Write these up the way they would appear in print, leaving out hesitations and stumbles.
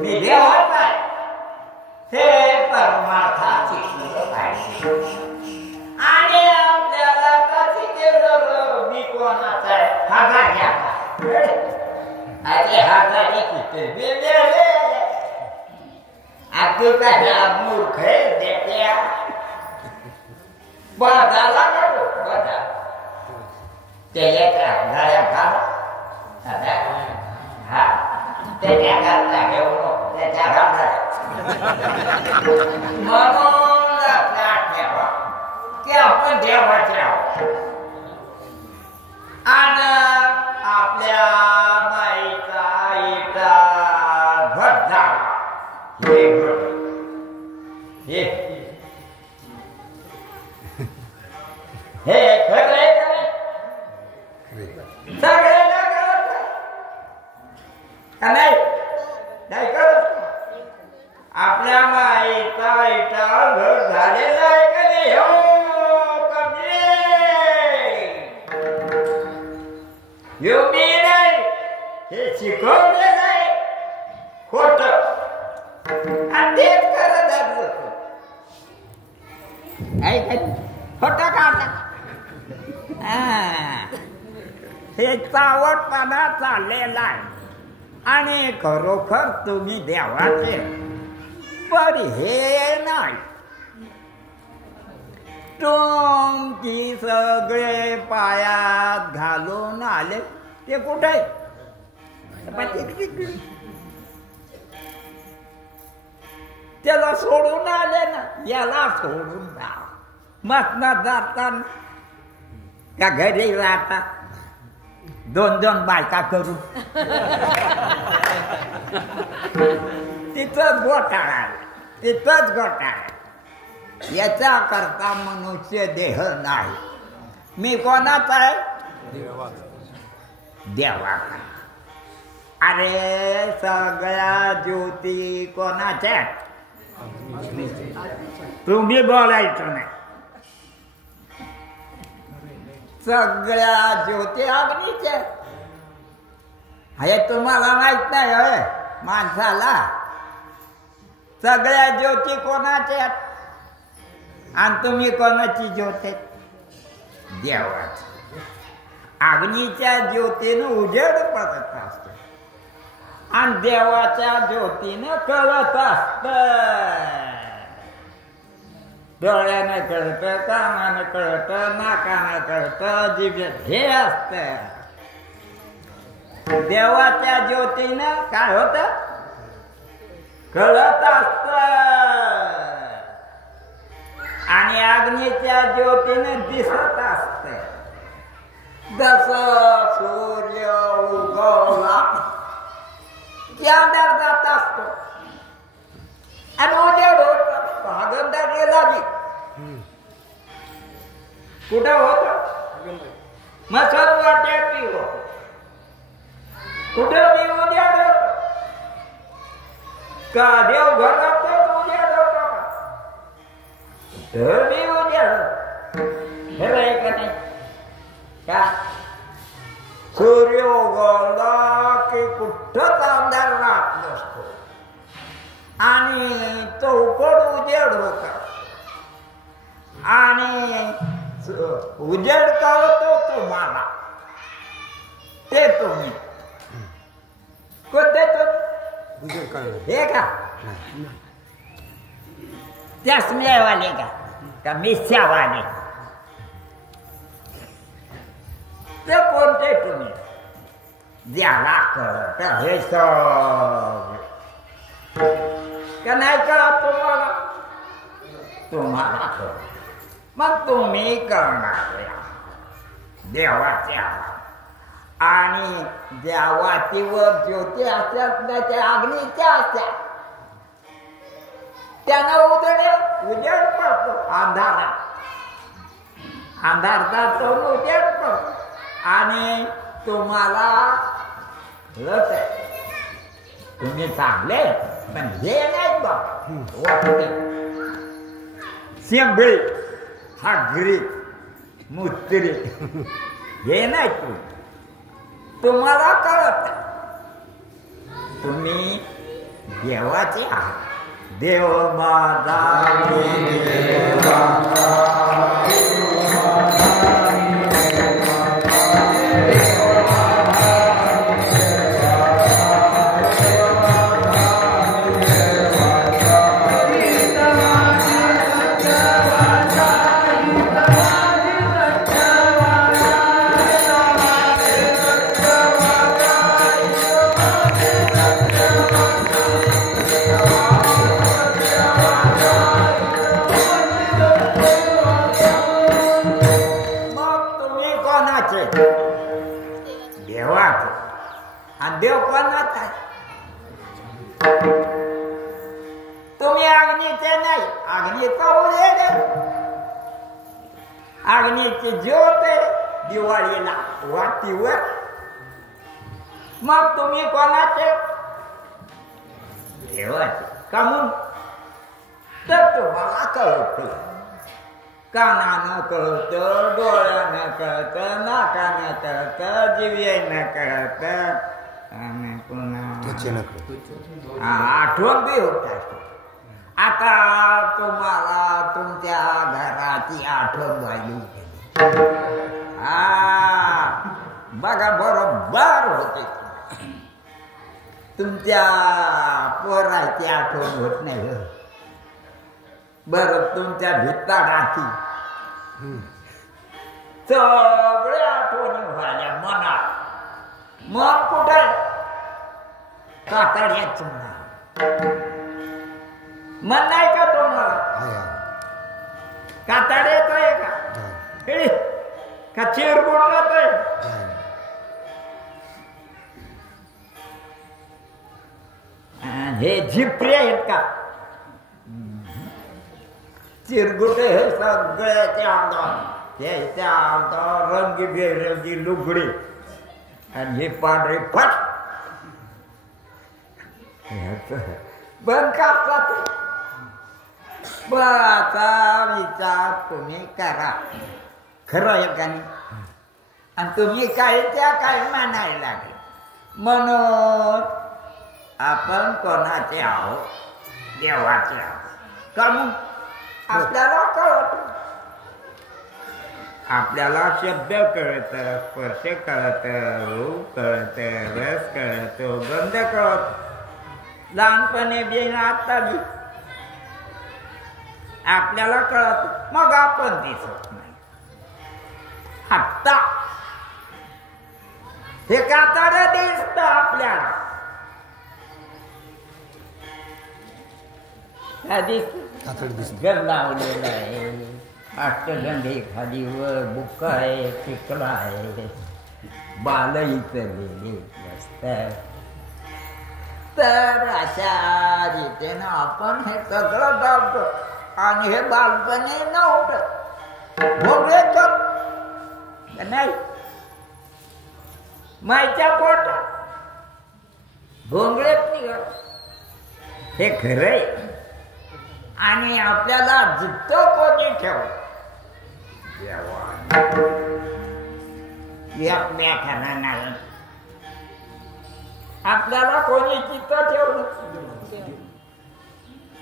तुम्ही देवात आहे हे परमार्थाची पाहिजे आणि आपल्याला कशी केलं मी कोणाचा आहे हा घ्या अरे हा गाडी कुठे वेगळे तू काय मूर्ख देत्या बदाला करू बदा त्याच्या गाड्या घाला हा त्याच्या घालता घेऊ नको त्याच्या घालता म्हणून लक्षात ठेवा की आपण देवाचे आहोत आणि आपल्या माईचा आईचा भद्दा हे खरं आहे सगळे नाही नाही करत आपल्या माईचा आईचा घर झालेला आहे का नाही हो कबले योगी नाही हे शिकवले नाही खोट आणि तेच करत खोट काढ हे चावटपणा चाललेला आहे आणि खरोखर तुम्ही देवाचे पण हे नाही तुमची सगळे पायात घालून आले ते कुठे त्याला सोडून आले ना याला सोडून जा मसनात जाताना त्या घरी राहतात दोन दोन बायका करून तिथंच घोटाळा तिथंच घोटाळा याचा करता मनुष्य देह नाही मी कोणाचा आहे देवाचा अरे सगळ्या ज्योती कोणाच्या तुम्ही बोलायचं नाही सगळ्या ज्योती अग्नीच्या हे तुम्हाला माहित नाही होय माणसाला सगळ्या ज्योती कोणाच्या आणि तुम्ही कोणाची ज्योती देवाची अग्नीच्या ज्योतीनं उजेड पडत असतो आणि देवाच्या ज्योतीनं कळत असत डोळ्यानं कळतं कानानं कळतं नाकानं कळतं जिभेत हे असत देवाच्या ज्योतीनं काय होत कळत असत आणि अग्नीच्या ज्योतीनं दिसत असत जस सूर्य उगवला त्या दर्जात असतो आणि उद्या भागवता गेला बी कुठं होत मग सर्व वाट्यात बी होत कुठं बी उद्या का देव घरात उद्या होतो तर बी उद्या खरं आहे का नाही का सूर्य उगवला की कुठंच अंधार राहत नसतो आणि चौकड उजेड होता आणि उजेड कळतो तुम्हाला ते तुम्ही कोणते हे का चष्म्यावाले का मिश्यावाले ते कोणते तुम्ही ज्याला कळत हे का नाही कळत तुम्हाला तुम्हाला कळत मग तुम्ही करणार देवाच्या आणि देवातीवर ज्योती असतात त्या अग्नीच्या असतात त्यांना उजेड पडतो अंधारात अंधार जातो उजेड पडतो आणि तुम्हाला लत आहे तुम्ही चांगले पण हे नाही बघ शेंबळी हागरी मुत्री हे नाही तुम्हाला कळत तुम्ही देवाचे आहे देव माझा देव कोणाच आहे तुम्ही अग्नीचे नाही अग्नीचा उजेड अग्नीची ज्योत दिवाळीला वाटीवर मग तुम्ही कोणाचे देवाचे का म्हणून तर तुम्हाला कळत कानानं कळत डोळ्यानं कळत नाकानं कळत जिव्यानं कळत आठवण बी होत आता तुम्हाला तुमच्या घराची आठवण झाली बघा बरोबर होते तुमच्या पोराची आठवण होत नाही बरं तुमच्या भित्ताडाची सगळ्या आठवणी झाल्या मनात मन कुठे कातड्याच मन नाही का तुम्हाला कातड्याच आहे का चिरगुटाच आहे हे झिपरे आहेत का चिरगुटे हे सगळ्याच्या अंगावर त्याच्या अंगावर रंगीबेरंगी लुगडी आणि हे पांढरे फट बंद करतात आता विचार तुम्ही करा खरं आहे का नाही आणि तुम्ही काय त्या काय म्हणायला लागले म्हणून आपण कोणाचे आहोत देवाचे आहोत का मग आपल्याला कळत आपल्याला शब्द कळत स्पर्श कळत रूप कळत रस कळत गंध कळत लहानपणे बिन आता बी आपल्याला कळत मग आपण दिसत नाही आत्ता हे कातड दिसत आपल्याला लावलेलं आहे अष्टगंधी खाली वर बुक्क आहे चिकला आहे बाल इचरलेली मस्त तर अशा रीतीनं आपण हे सगळं जातो आणि हे बालपणी नव्हतं भोगलेच नाही मायच्या पोटात भोंगळेच निघत हे खरंय आणि आपल्याला जिथं कोणी ठेव एकमेकांना नाही आपल्याला कोणी चित्त ठेवलं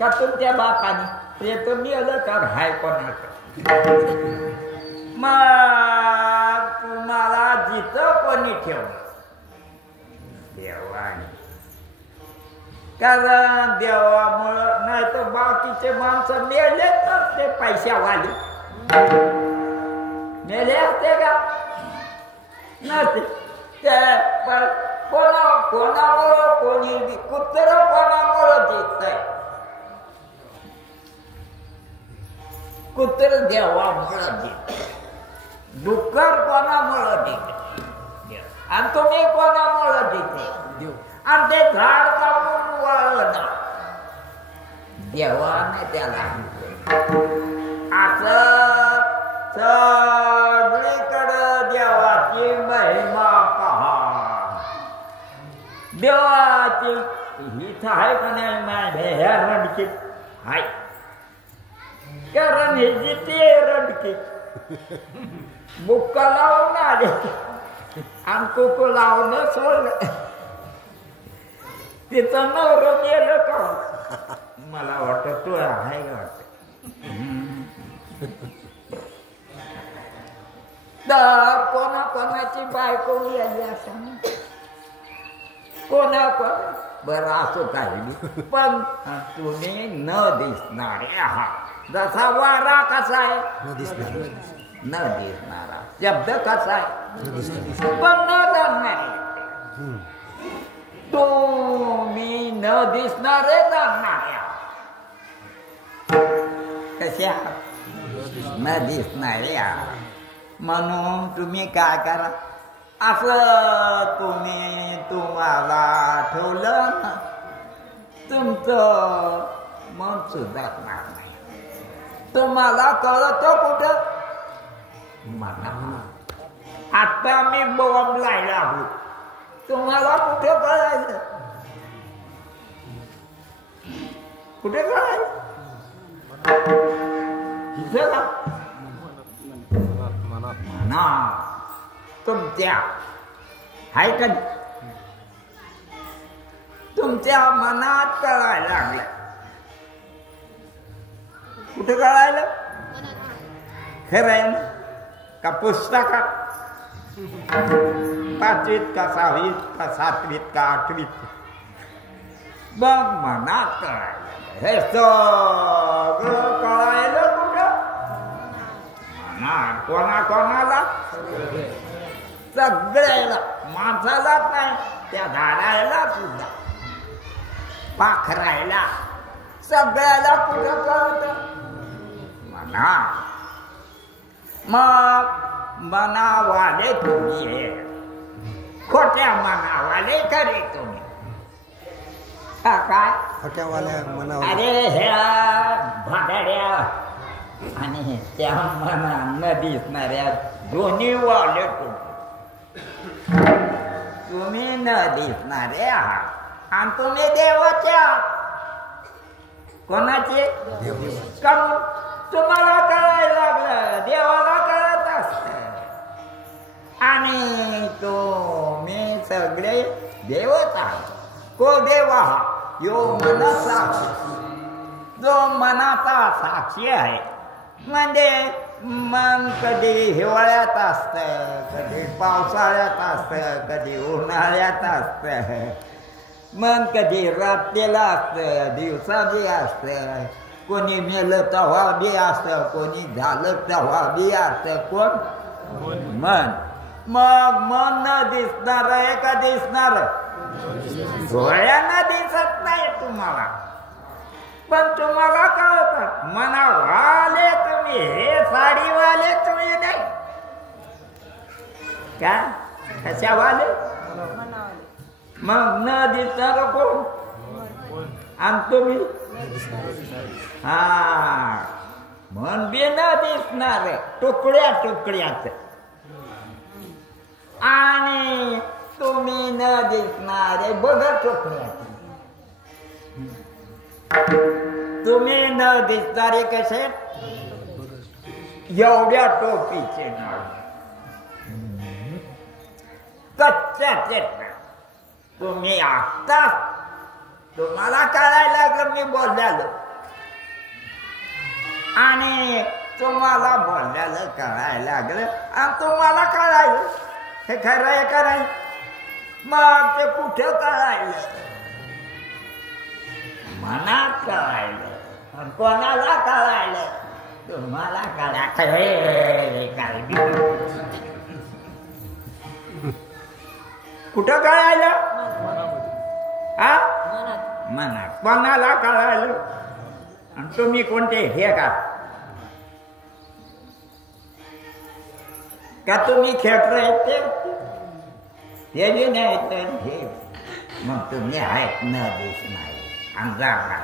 का तुमच्या बापाने ते तुम्ही आलं का हाय कोणाचं मग तुम्हाला जिथं कोणी ठेवलं देवाने कारण देवामुळं नाही तर बाकीचे माणसं मेले तर ते पैशावाले मेले असते का नसते ते कोणामुळं कोणी कुत्र कोणामुळं देत आहे कुत्र देवामुळं देत डुक्कर कोणामुळं देते आणि तुम्ही कोणामुळं देते आणि ते झाड कापून वळलं देवाने त्याला असं सगळीकडं देवाची महिमा पहा देवाची हीच आहे का नाही माझ्या ह्या रडकीत हाय कारण हे जी ते रडकीत बुक्क लावून आले आणि कुकू लावणं सोडलं तिचं नवरं गेलं का बरं आहे वाटत. तर कोणाकोणाची बायको यायची असं कोणा बरं असो काही पण तुम्ही न दिसणारे आहात. जसा वारा कसा आहे न दिसणारा, शब्द कसा आहे पण न जाणणारे. तुम्ही न दिसणारे जाणणारे कशा न दिसणारे आहात. म्हणून तुम्ही काय करा, असं तुम्हाला ठेवलं ना तुमचं मन सुधारणार नाही. तुम्हाला कळतं कुठं मना. आता मी बॉम्ब लायला आहो, तुम्हाला कुठे कळायचं कुठे कळायचं मना तुमच्या आहे का तुमच्या मनात कळायला लागलं. कुठे कळायला खरं आहे ना का पुस्तकात 5वीत का 6वीत का 7वीत का 8वीत मग मनात कळायला. हे सगळं कळायला कुठं मनात. कोणाला सगळ्याला, माणसालाच नाही त्या झाडाला सुद्धा पाखरायला सगळ्याला कुठं कळतं मना. मग मनावाले तुम्ही खोट्या मनावाले खरे तुम्ही काय खोट्यावाल्या मनावाले. अरे ह्या भाड्या आणि त्या मना न दिसणाऱ्या दोन्ही वाले तुम्ही न दिसणारे आहात आणि तुम्ही देवाच्या कोणाचे कम तुम्हाला कळायला लागलं देवाला कळत असत आणि तुम्ही सगळे देवच आहात. को देवा यो मन साक्षी, जो मनाचा साक्षी आहे. म्हणजे मन कधी हिवाळ्यात असतं, कधी पावसाळ्यात असतं, कधी उन्हाळ्यात असतं. मन कधी रात्रीला असतं, दिवसा बी असतं. कोणी मेलं तेव्हा बी असतं, कोणी झालं तेव्हा बी असतं. कोण मन. मग मन न दिसणार आहे का दिसणार डोळ्यांना दिसत नाही तुम्हाला पण तुम्हाला कळत. मनावाले तुम्ही हे साडीवाले तुम्ही नाही का कशावाले मग न दिसणार कोण आणि तुम्ही हा मन बी न दिसणार तुकड्या तुकड्याच आणि तुम्ही न दिसणारे बघत तुकड्याच. तुम्ही न दिसणारे कसे एवढ्या टोपीचे नाव कच्च्याचे तुम्ही आता तुम्हाला कळायला लागलं मी बोलल्यालो आणि तुम्हाला बोलल्याला कळायला लागलं आणि तुम्हाला कळायलं हे खरं आहे का नाही. मग ते कुठे कळायलं मनात कळायलं आणि कोणाला कळायलं तुम्हाला कळायचं. कुठं कळायलं हा मनात. कोणाला कळायलं आणि तुम्ही कोणते हे का तुम्ही खेळ ते बी नाही तर हे मग तुम्ही आहेत न दिसणार आणि जाणार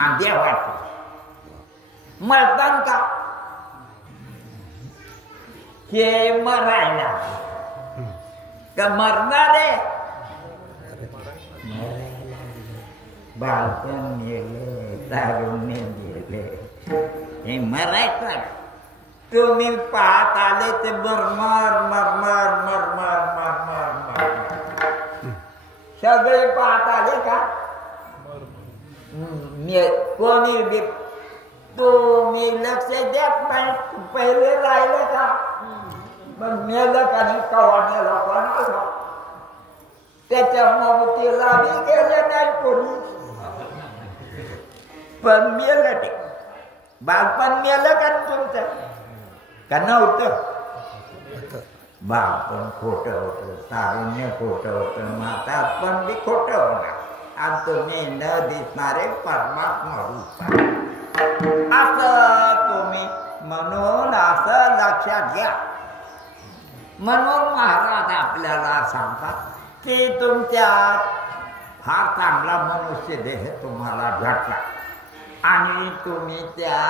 आणि देवाचं मरतान का हे मरायला का मरणारे बालपण गेले तारुण्य गेले हे मरायचं. तुम्ही पाहत आले ते मरमर मरमर मरमर मरमर मरमर सगळे पाहत आले का मी कोणी बी तुम्ही लक्ष देत नाही पहिले राहिलं का मग मेलं का नाही कवाण्याला कोणाला त्याच्यामुळे तिला बी गेले नाही कोणी पण मेलं ते बालपण मेलं का तुमचं का नव्हतं बालपण खोटं होतं तारुण्य खोटं होतं माता पण बी खोटं होणार आणि तुम्ही न दिसणारे परमात्मा रूप असं तुम्ही म्हणून असं लक्षात घ्या म्हणून महाराज आपल्याला सांगतात की तुमच्यात फार चांगला मनुष्य देह तुम्हाला भेटला आणि तुम्ही त्या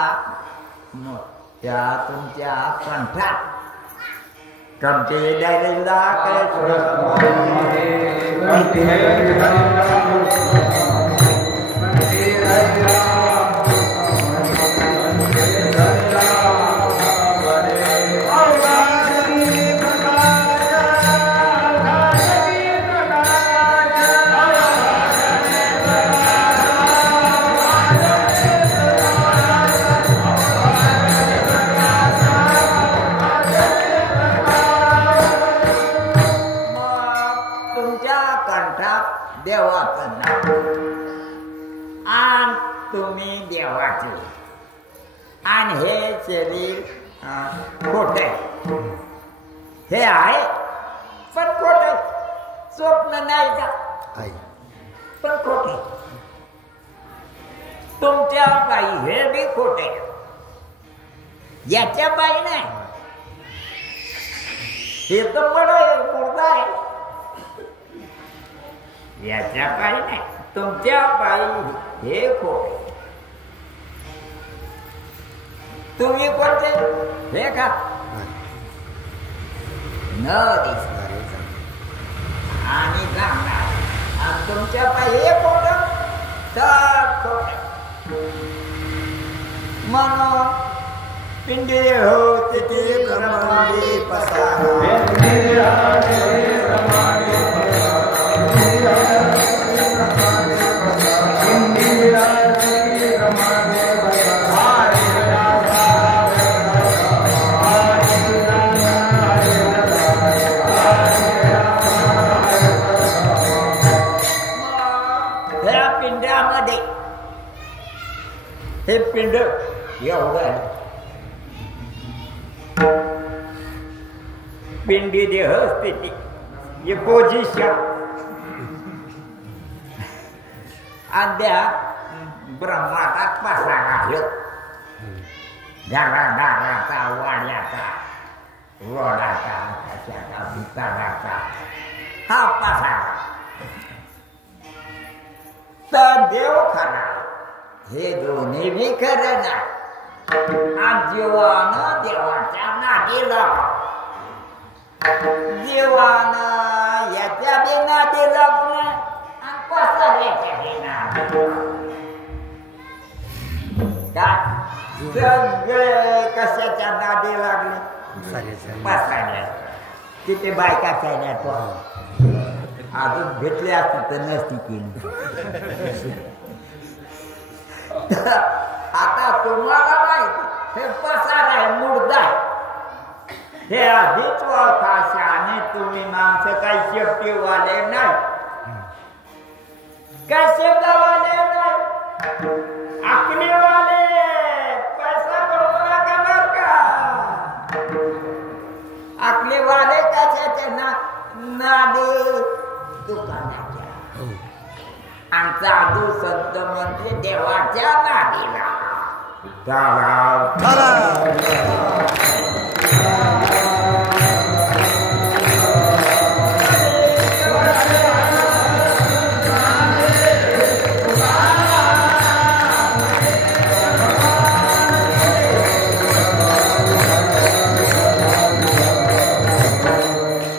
तुमच्या कंठात तुमचे डायरेला देवाचं नाव आणि तुम्ही देवाचे आणि हे शरीर खोटे हे आहे पण खोटे स्वप्न नाही का पण खोटे तुमच्या पायी हे बी खोटे याच्या पायी नाही हे तर बरं मुर्दा आहे याच्या पायी नाही तुमच्या पायी हे खोटे तुम्ही कोणते हे का न दिसणारे आणि सांगणार आणि तुमच्या पायी हे खोटं तर खोटं म्हणून पिंडी हो तिथे ब्रह्मांडी हे पिंड एवढं आहे पिंडी देह स्थिती हे पोझिशन अद्या ब्रह्मांडात पसारा आहे घरादाराचा वाड्याचा रोडाचा कशाचा भिताराचा हा पसारा तर देव खरा हे दोन्ही बी खरं नाही आणि जीवानं देवाच्या नादीला जीवानं याच्या बी नादी लागून आणि पसाऱ्याच्या बी नादी सगळे कशाच्या नादी लागले पसाऱ्या तिथे बायका चालल्या तो अजून भेटले असते तर नसती केली आता तुम्हाला माहिती हे पसार आहे मुर्दा हे आधीच ओळखाशा आणि तुम्ही माणसं काही शेपटीवाले नाही काय शेपटावाले नाही आकलीवाले पैसा कमवू नका बरं का आकलीवाले कशाचे ना नादी दुकानाच्या आणि साधू संत म्हणजे देवाच्या नादीला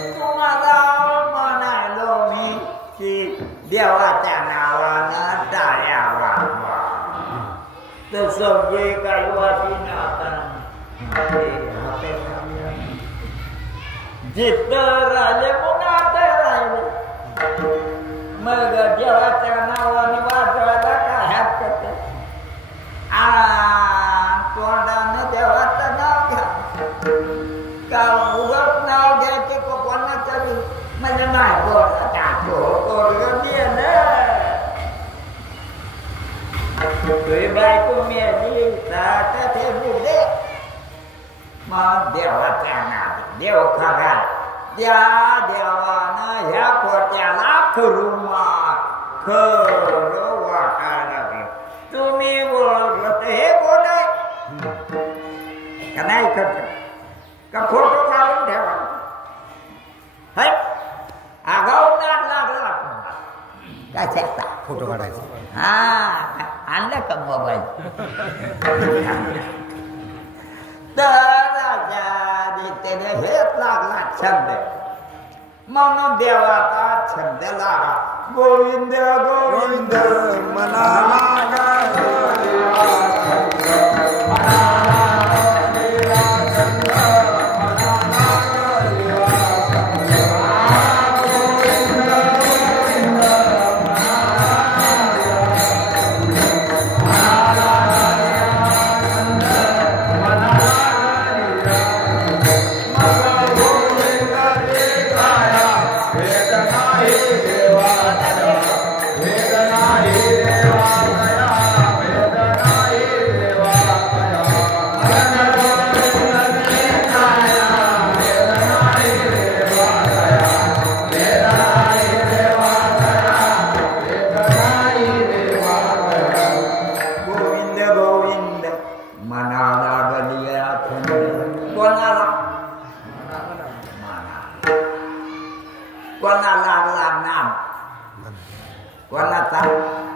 तुम्हाला म्हणालो मी की देवाच्या नावानं टाळ्या वाजवा तर सगळे काही वाटी जिथं राहिले मग आता राहिले मग देवाच्या नावाने वाजवायला काय पोरग तुझी बायको मेली आता ते बुडे मग देवाचा नाद देव खरा त्या देवानं ह्या पोट्याला करू खरं वाटायला लागलं तुम्ही ओळखलं तर हे बोट आहे का नाही करत का फोटो काढून ठेवा आगाऊ नाद लागला कशाचा फोटो काढायचा हा आणलं का मोबाईल त्याने हेच लागला छंद म्हणून देवाचा छंद लागा गोविंद गोविंद मना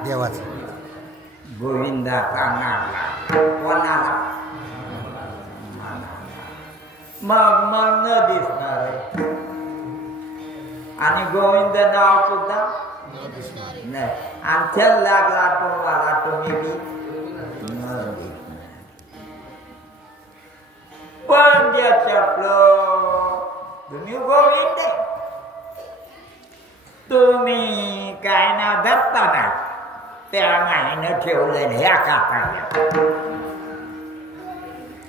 देवाचा गोविंदाचा नाद कोणाला मग न दिसणार आणि गोविंद नाव सुद्धा नाही आमच्या लागला तुम्हाला तुम्ही बी पण तुम्ही गोविंद तुम्ही काय नाव धरताना त्या माहीनं ठेवलं ह्या काकाला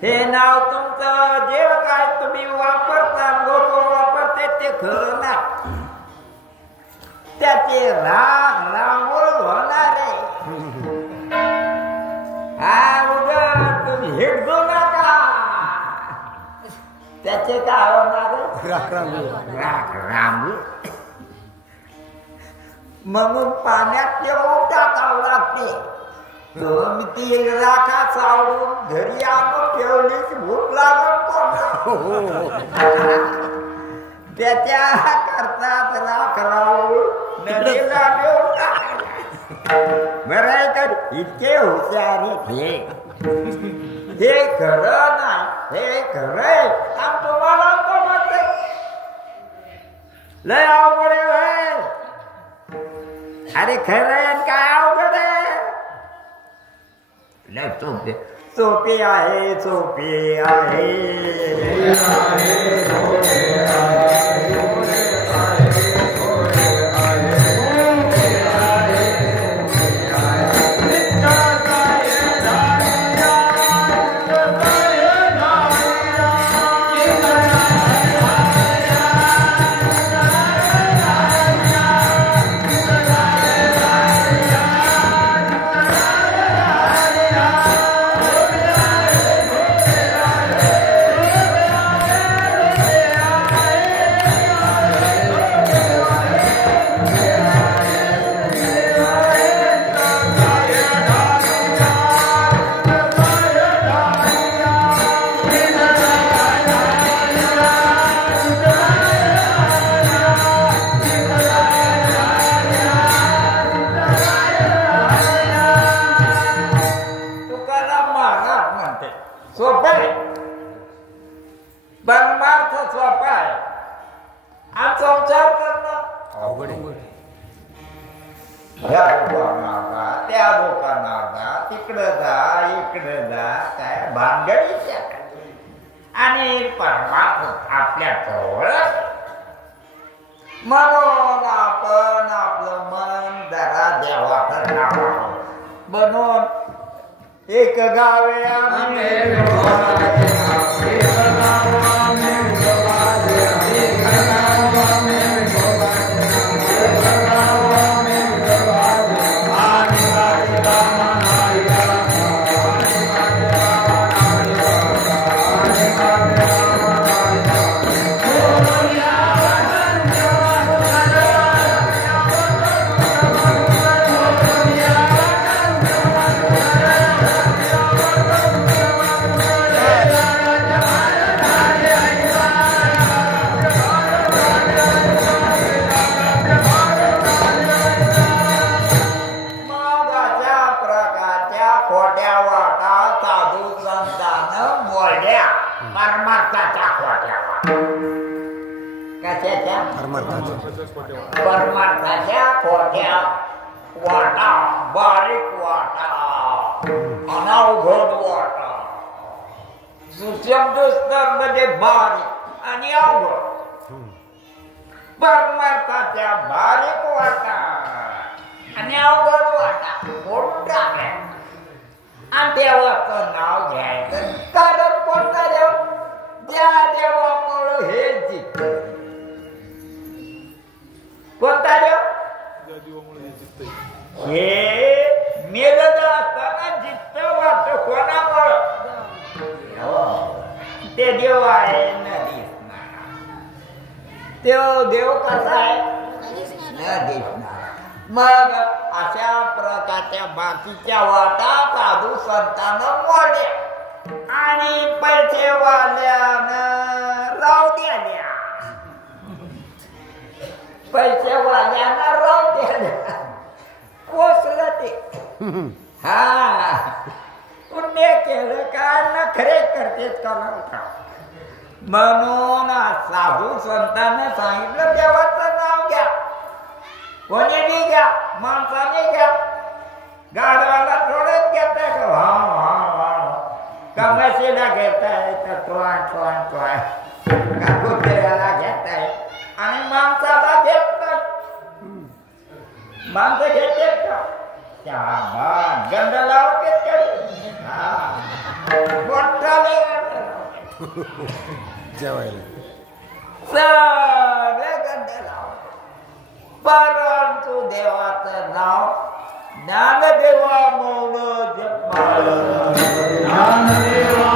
हे नाव तुमचं जे काय तुम्ही वापरता लोक वापरते ते खरं ना त्याचे राग रांगोळ होणार आहे हा उद्या तुम्ही हिडू नका त्याचे काय होणार राग रांगोळ म्हणून पाण्यात ठेवून टाकावं लागते तुम्ही ती राखा सावडून घरी आणून ठेवलीच भूक लागून त्याच्या करतात राख राहून नदीला ठेवून टाकायला बरं आहे तर इतके हुशार हे खरं नाही हे खरं आहे आणि तुम्हाला तो म्हणते लय अवघड आहे अरे खरं काय अवघड आहे लय सोपी आहे सोपी आहे त्या दुकानाला तिकडं जा इकडं जा काय भानगडीच्या आणि परमात्मा आपल्या जवळ म्हणून आपण आपलं मन जरा देवाकडे लावावं म्हणून एक गावे आम्ही परमार्थाच्या खोट्या वाटा बारीक वाटा अनावघड वाटा मध्ये बारीक आणि अवघड परमार्थाच्या बारीक वाटा आणि अवघड वाटा फोडून टाकल्या आणि देवाचं नाव घ्यायचं कारण कोणता देव ज्या देवामुळे हे जिंकत कोणता देव हे मेलं असताना जित्त वाटत कोणामुळं ते देव आहे न दिसणार तो देव कसा आहे न दिसणार मग अशा प्रकारच्या बाकीच्या वाटा साधू संतांना मोडल्या आणि पैसेवाल्यानं राव द्याल्या पैसेवाल्यानं राव द्याल्या कोसलं ते हा पुण्य केलं का नखरे करतेच करा म्हणून साधू संतांना सांगितलं देवाचं नाव घ्या कोणी बी घ्या माणसाने घ्या गाडवाला थोडंच घेताय का म्हशीला घेताय तर टोय का कुत्र्याला घेताय आणि माणसाला घेत नाही माणसं घेतात का त्या गंध लावतेच मोठाले जेवायला सगळे गंध लावते परंतु देवाचं नाव ज्ञानदेवा मौन जप ज्ञानदेवा